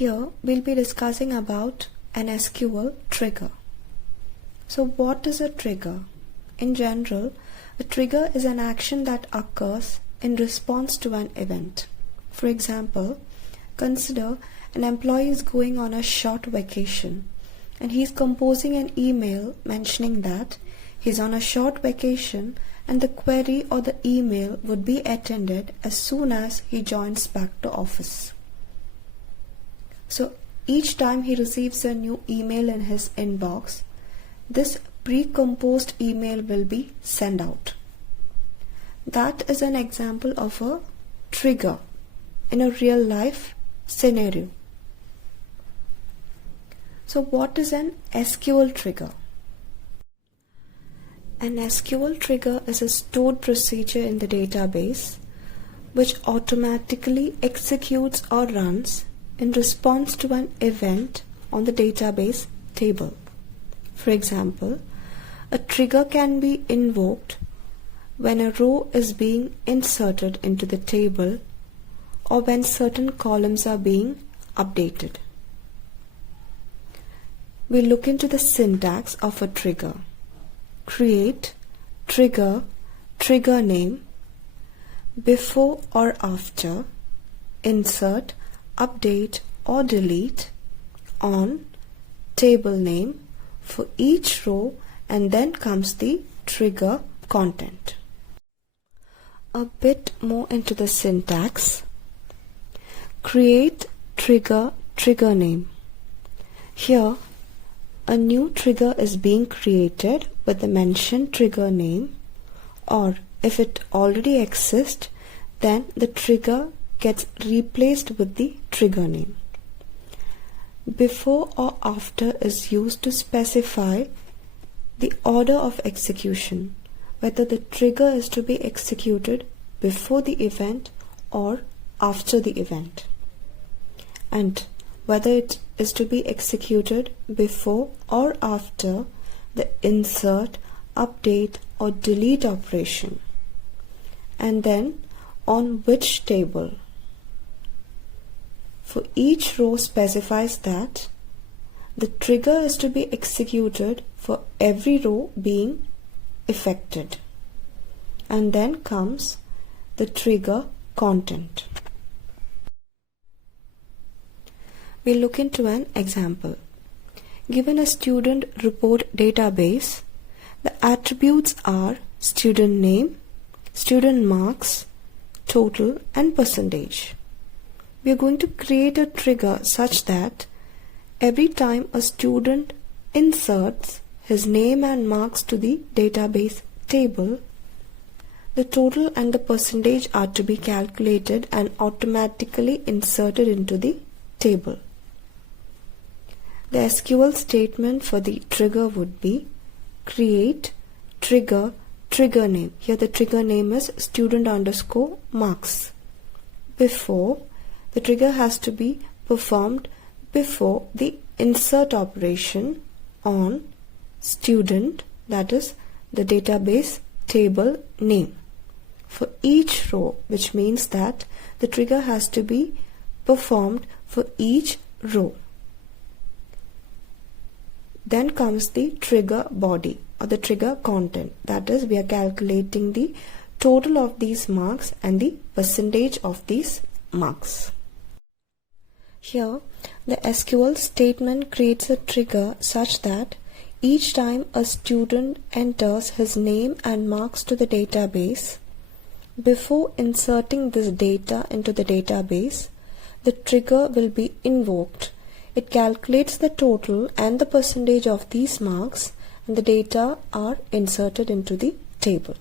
Here we'll be discussing about an SQL trigger. So what is a trigger? In general, a trigger is an action that occurs in response to an event. For example, consider an employee is going on a short vacation and he's composing an email mentioning that he's on a short vacation and the query or the email would be attended as soon as he joins back to office. So each time he receives a new email in his inbox, this pre-composed email will be sent out. That is an example of a trigger in a real life scenario. So what is an SQL trigger? An SQL trigger is a stored procedure in the database which automatically executes or runs in response to an event on the database table. For example, a trigger can be invoked when a row is being inserted into the table or when certain columns are being updated. We look into the syntax of a trigger. Create, trigger, trigger name, before or after, insert, update or delete, on, table name for each row, and then comes the trigger content. A bit more into the syntax. Create, trigger, trigger name. Here a new trigger is being created with the mentioned trigger name, or if it already exists, then the trigger gets replaced with the trigger name. Before or after is used to specify the order of execution, whether the trigger is to be executed before the event or after the event, and whether it is to be executed before or after the insert, update or delete operation, and then on which table. For each row specifies that the trigger is to be executed for every row being affected, and then comes the trigger content. We look into an example. Given a student report database, the attributes are student name, student marks, total and percentage. We are going to create a trigger such that every time a student inserts his name and marks to the database table, the total and the percentage are to be calculated and automatically inserted into the table. The SQL statement for the trigger would be create, trigger, trigger name. Here the trigger name is student underscore marks. Before, the trigger has to be performed before the insert operation on student, that is the database table name, for each row, which means that the trigger has to be performed for each row. Then comes the trigger body or the trigger content, that is we are calculating the total of these marks and the percentage of these marks. Here the SQL statement creates a trigger such that each time a student enters his name and marks to the database, before inserting this data into the database, the trigger will be invoked. It calculates the total and the percentage of these marks, and the data are inserted into the table.